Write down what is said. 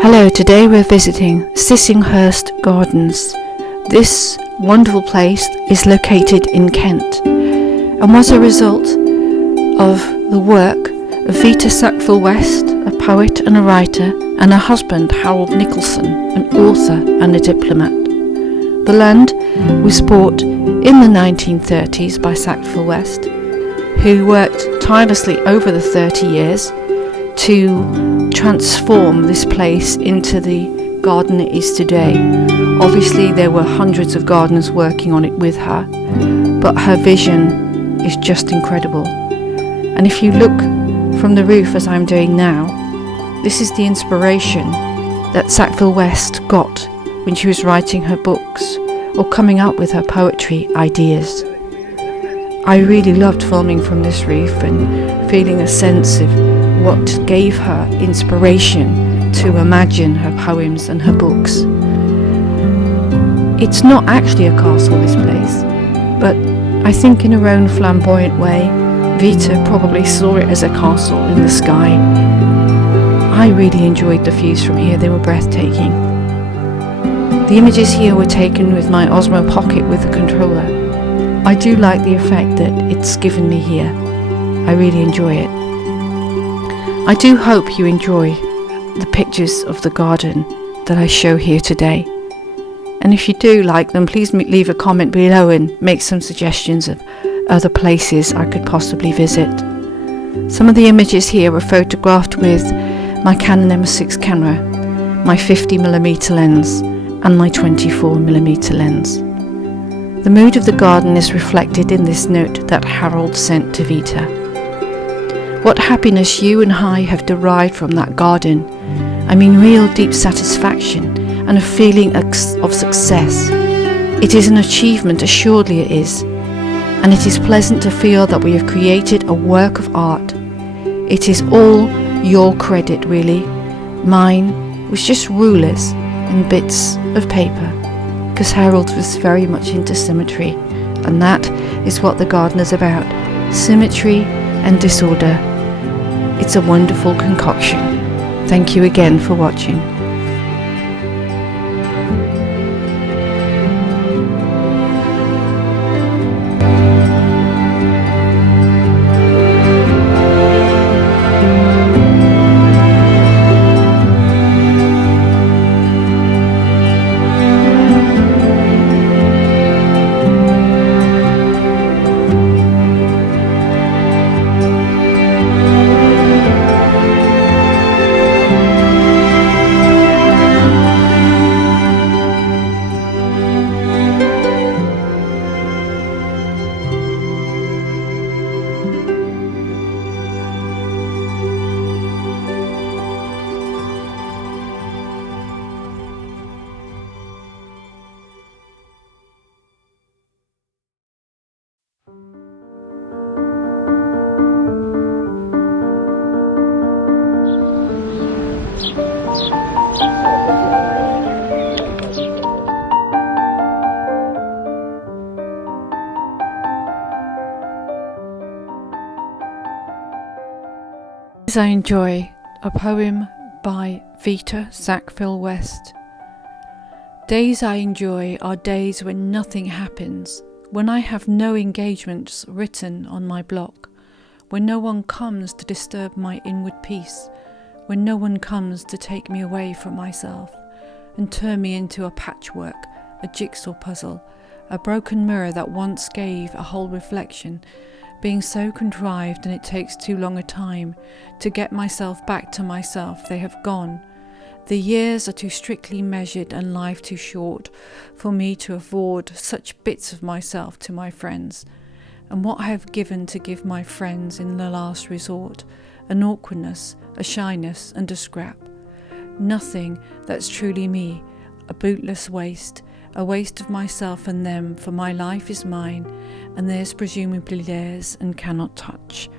Hello, today we're visiting Sissinghurst Gardens. This wonderful place is located in Kent and was a result of the work of Vita Sackville West, a poet and a writer, and her husband Harold Nicolson, an author and a diplomat. The land was bought in the 1930s by Sackville West, who worked tirelessly over the 30 years to transform this place into the garden it is today. Obviously there were hundreds of gardeners working on it with her, but her vision is just incredible. And if you look from the roof as I'm doing now, this is the inspiration that Sackville West got when she was writing her books or coming up with her poetry ideas. I really loved filming from this roof and feeling a sense of what gave her inspiration to imagine her poems and her books. It's not actually a castle, this place, but I think in her own flamboyant way, Vita probably saw it as a castle in the sky. I really enjoyed the views from here, they were breathtaking. The images here were taken with my Osmo Pocket with the controller. I do like the effect that it's given me here. I really enjoy it. I do hope you enjoy the pictures of the garden that I show here today. And if you do like them, please leave a comment below and make some suggestions of other places I could possibly visit. Some of the images here were photographed with my Canon M6 camera, my 50mm lens and my 24mm lens. The mood of the garden is reflected in this note that Harold sent to Vita. What happiness you and I have derived from that garden. I mean real deep satisfaction and a feeling of success. It is an achievement, assuredly it is. And it is pleasant to feel that we have created a work of art. It is all your credit, really. Mine was just rulers and bits of paper, because Harold was very much into symmetry, and that is what the garden is about. Symmetry and disorder. It's a wonderful concoction. Thank you again for watching. I enjoy a poem by Vita Sackville West. Days I enjoy are days when nothing happens, when I have no engagements written on my block, when no one comes to disturb my inward peace, when no one comes to take me away from myself and turn me into a patchwork, a jigsaw puzzle, a broken mirror that once gave a whole reflection, being so contrived and it takes too long a time to get myself back to myself. They have gone. The years are too strictly measured and life too short for me to afford such bits of myself to my friends. And what I have given to give my friends in the last resort, an awkwardness, a shyness and a scrap. Nothing that's truly me, a bootless waste, a waste of myself and them, for my life is mine, and theirs presumably theirs and cannot touch.